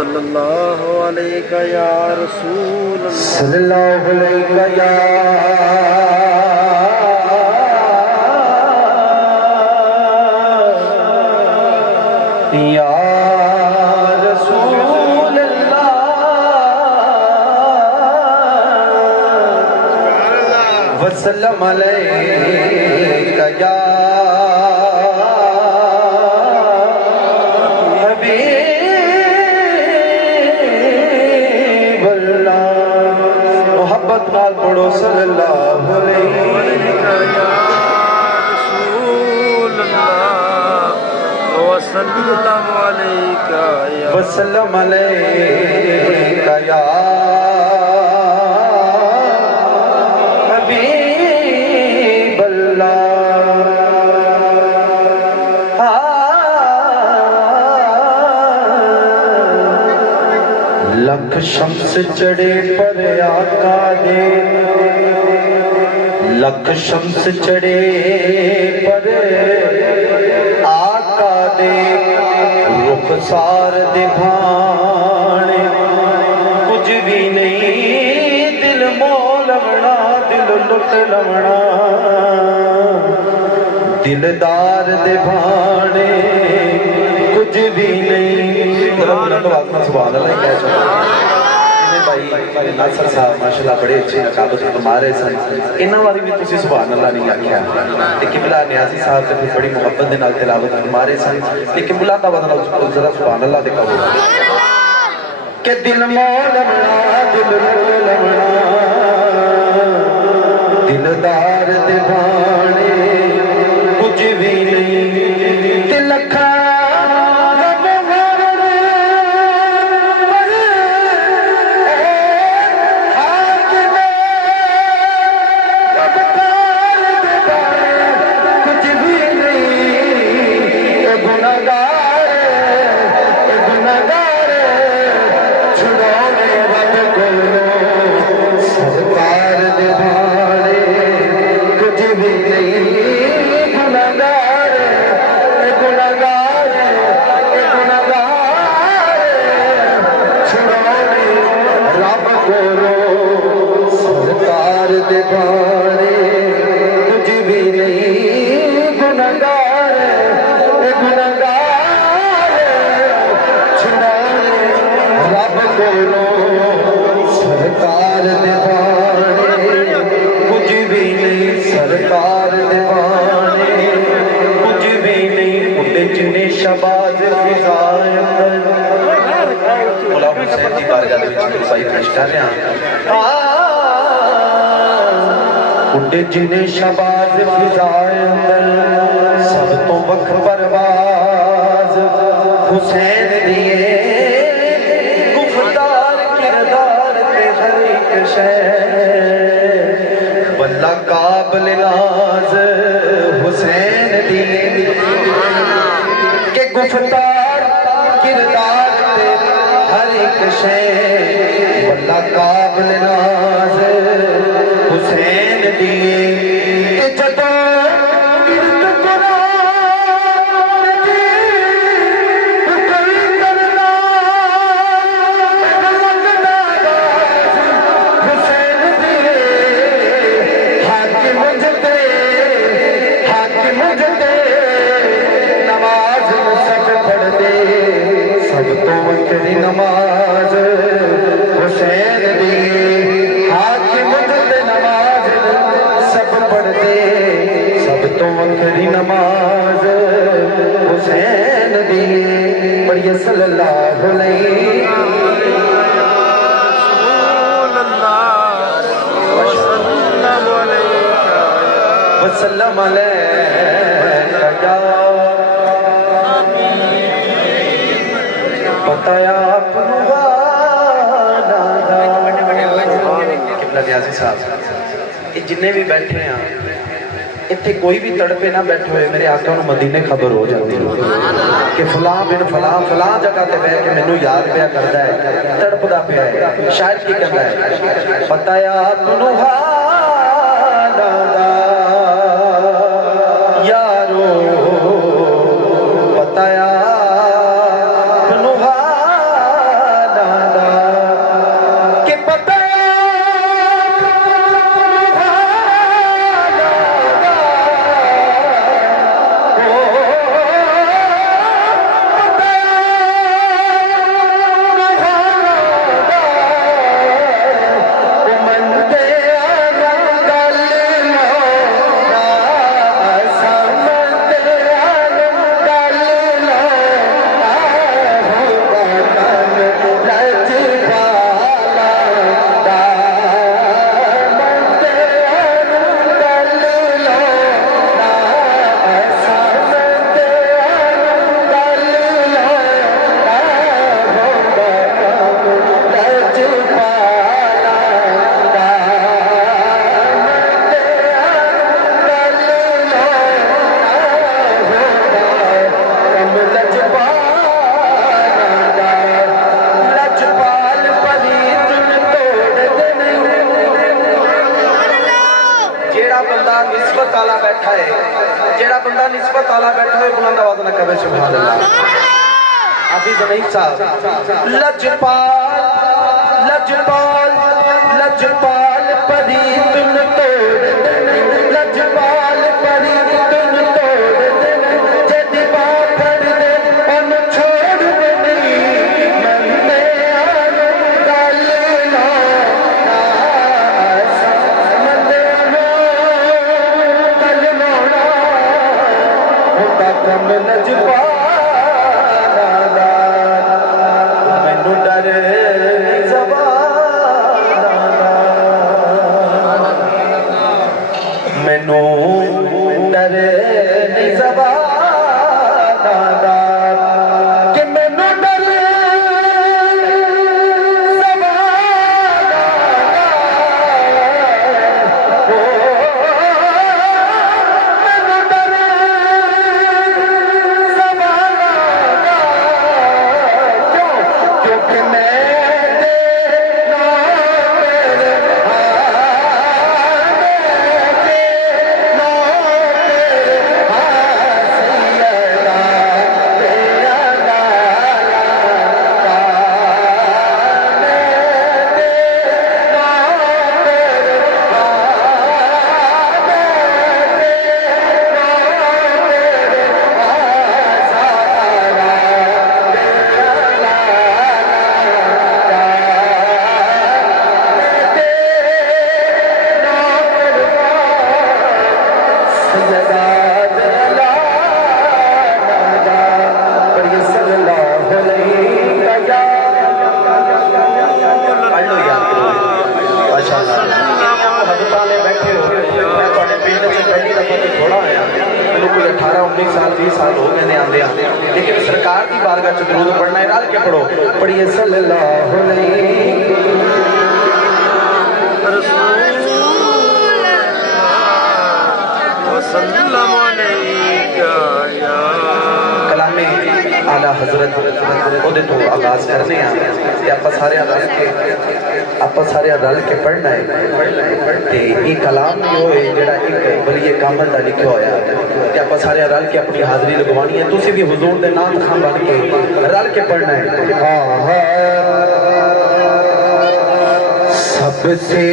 सल्लल्लाहु अलैका या रसूल अल्लाह सल्लल्लाहु अलैका या रसूल अल्लाह वसल्लम अलैका या नाल पढ़ो सल्लल्लाहु अलैहि वसल्लम अलैका या हबीब अल्लाह। लख शम्स चढ़े पर आका दे, लख शम्स चढ़े पर आका दे, रुखसार दिखाने कुछ भी नहीं, दिल मोह लवना दिल लुट लवना, दिलदार दिखाने कुछ भी नहीं। सुभान अल्लाह कह भाई नासर साहब माशाल्लाह बड़े अच्छे नकाबत तुम्हारे सन, इन्हां वाली भी तुसी सुभान अल्लाह नहीं आख्या। लेकिन बिला न्याजी साहब से बड़ी मोहब्बत दे नाल तिलावत तुम्हारे सन, लेकिन बुलाता बदला जरा सुभान अल्लाह दे कहो के दिल मौलना दिल लवना, दिलदार दीवाने कुछ भी नहीं, दिल खा उड़े जिन्हें शबाज फिजाए अंदर सब तो वख परवाज हुसैन दिए गुफ्तार किरदार ते हर एक शय वल्ला काबिल नाज हुसैन दिए के गुफ्तार किरदार ते हर एक शय वल्ला काबिल नाज हुसैन दिए जदों सब तो वक्री नमाज हुसैन दिए, हाकिम नमाज सब पढ़ते, सब तो वक्री नमाज हुसैन दिए। पढ़िए सल्लल्लाहु अलैहि वसल्लम अलैका बताया न्याजी साहब ये जिन्ने भी बैठे हैं इतने कोई भी तड़पे ना बैठे हुए मेरे आका नूं मदीने खबर हो जाती है कि फलां बिन फलां फलां जगह ते बह के मैनू याद पिया करता है, तड़पदा पिया है। शायद की कहता है बताया तूं यारो बताया बैठा है जेड़ा बंदा निस्बत वाला बैठा है बुलंद आवाज ना कहे सुभान अल्लाह हाफिज नहीं साहब लजपाल लजपाल लजपाल परी तुम तोड़ लजपाल परी तुम तोड़ जदी बापर दे उन छोड़ दे मंदे आनो गल ना मंदे आनो गल ना होता कम लजपाल मैनू डर मैनू डर नहीं ज़बान कि मैनू डर लेकिन सरकार की बारगाह च दरूद पढ़ना है रल के पढ़ो पढ़िए सल्लल्लाहु अलैहि वसल्लम कलामे आला हजरत ओदे तो आगाज करने आ ते आपां सारे रल के पढ़ना है ते ये कलाम जो है जेड़ा एक वली कामल दा लिखा होया ते आपां सारे रल के अपनी हाजरी लगवानी है तुसी भी हुजूर दे नाम खान बन के रल के पढ़ना है सबसे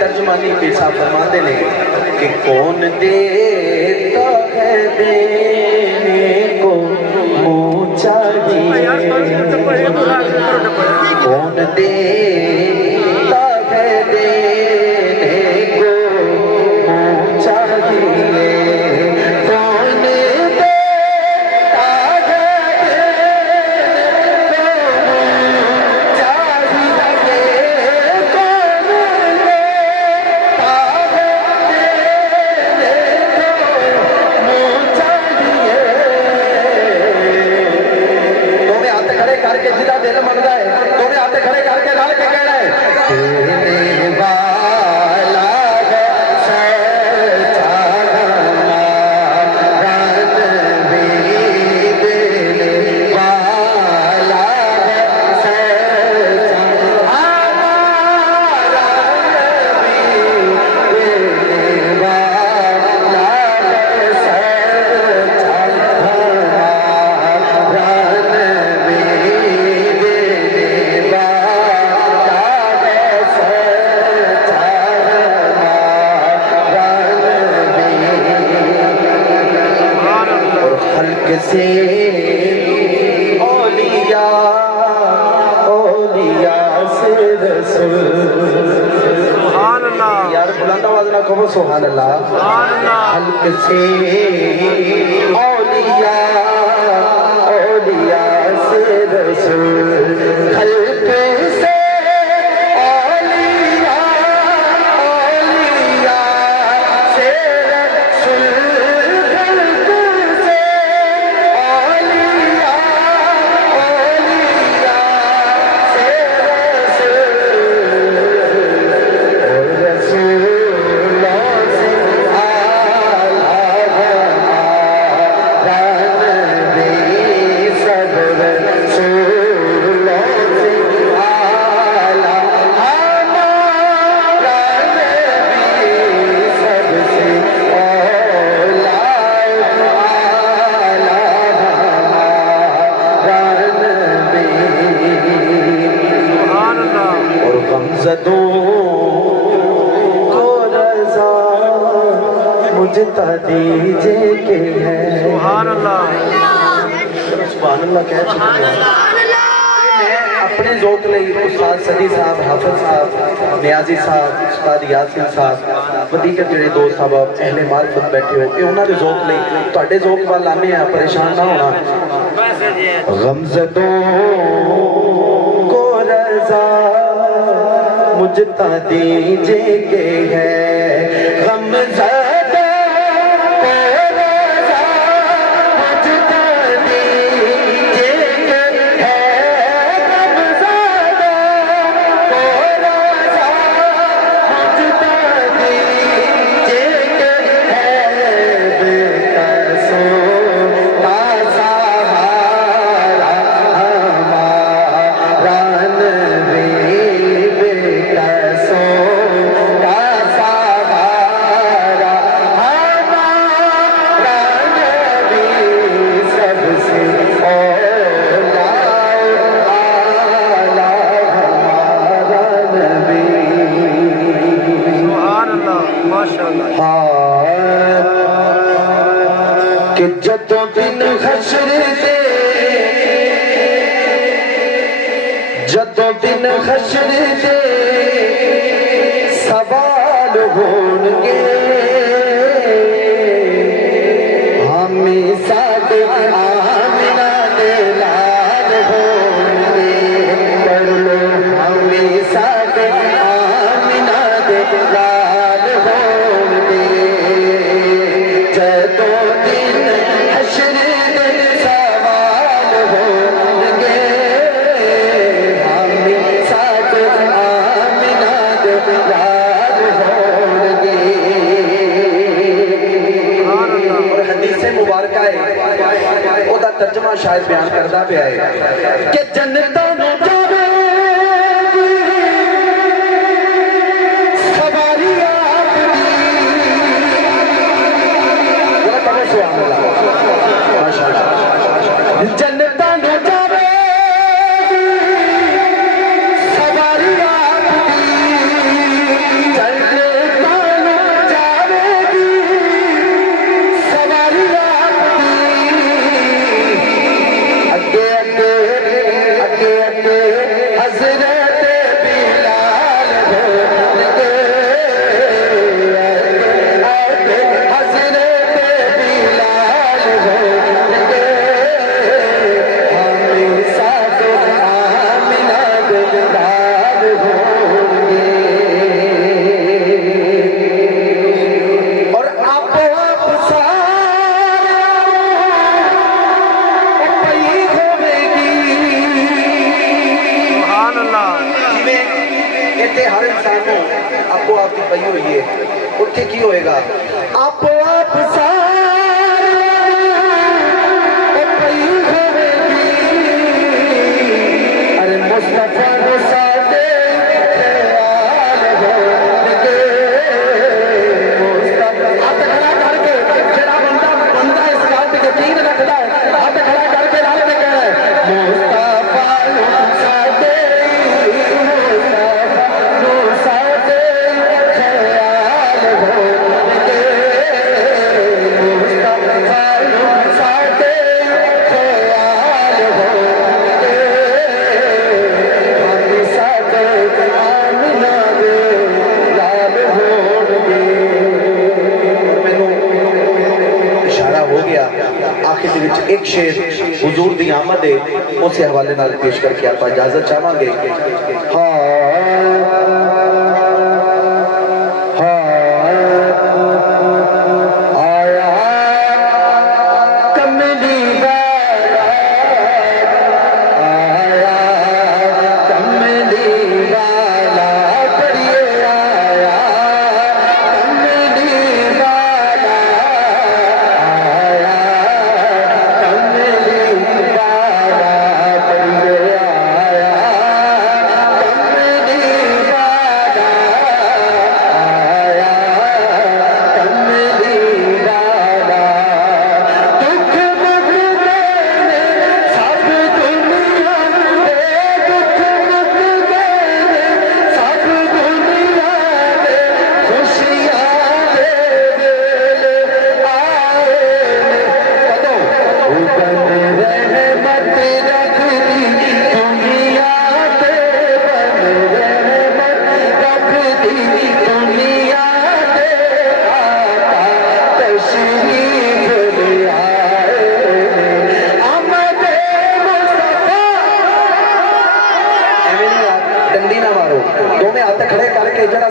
तर्जुमानी पेशा फरमाते ने कि कौन देता है देने को मुँह चाहिए कौन देता है देने को मुँह चाहिए कौन देता है देने को मुँह चाहिए से औलिया, औलिया से रसूल। यार बुलंद आवाज ना कहो सुभान अल्लाह। हल्क से औलिया, औलिया से रसूल। हल्क से औलिया, औलिया से रसूल। हल्क से औलिया, औलिया से रसूल। रसूलों से आला हमारा नबी, सब रसूलों से आला हमारा नबी, सबसे औला आला हमारा नबी। और गमज़दों मुझता दीजिए के है। सुभान अल्लाह, सुभान अल्लाह कह चुके हैं। मैं अपने ज़ौक़ ਲਈ उस्ताद सदी साहब, हाफिज़ साहब, नियाजी साहब, उस्ताद यासीन साहब, वदीकर ਜਿਹੜੇ दोस्त साहब अहले मारिफत बैठे हुए, ਉਹਨਾਂ ਦੇ ज़ौक़ ਲਈ ਤੁਹਾਡੇ ज़ौक़ ਵੱਲ ਆਨੇ ਆ, परेशान ना होना। गमज़दों को रज़ा मुझता दीजिए के है। गमज़दों कि जदों दिन हशर दे, जदों दिन हशर दे सवाल होंगे, हमें सादे आमिना दे लाल होंगे। कर लो हमें सादे आमिना दे लाल होंगे। जदों दिन हशर दे सवाल होंगे, हमें सादे आमिना दे लाल होंगे। और हदीस मुबारक है, ओदा तर्जमा शायद बयान करदा पिया है कि जन्नतों में जावे सवारी आपदी। बोला करो सुभान अल्लाह, माशाअल्लाह। जन्नतों में जावे सवारी आपदी, जन्नतों में जावेगी सवारी आपदी। अगे अगे अगे अगे हज़रत बिलाल होंगे, अगे हज़रत बिलाल होंगे। हमें सादे आमिना दे लाल होंगे। और आप सारा पई होवेगी। सुभान अल्लाह। जिवें इत्थे हर इंसान को आपो आप की पई हुई है, उत्थे की होएगा? आपो आप सारा पई होवेगी। अरे मुस्तफा को सादे ख्याल होंगे। मुस्तफा हाथ खड़ा करके जरा बंदा इस बात पे यकीन रखता है, हाथ खड़ा करके लाल में कह रहा है मुस्तफा को सादे, मुस्तफा को सादे ख्याल होंगे। हो गया आखिर दे विच एक शेर हुजूर दी आमद है उस हवाले नाल पेश करके आप इजाजत चाहांगे।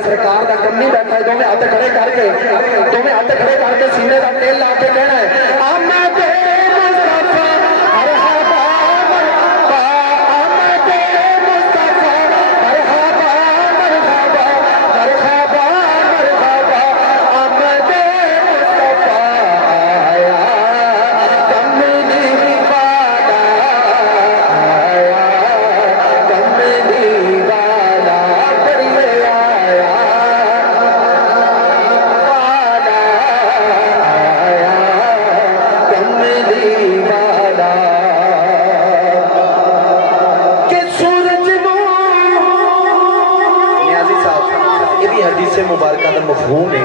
सरकार का कमी बैठा है दोवें हाथ खड़े करके सीने का तेल ला के कहना है मुबारक का मफहूम है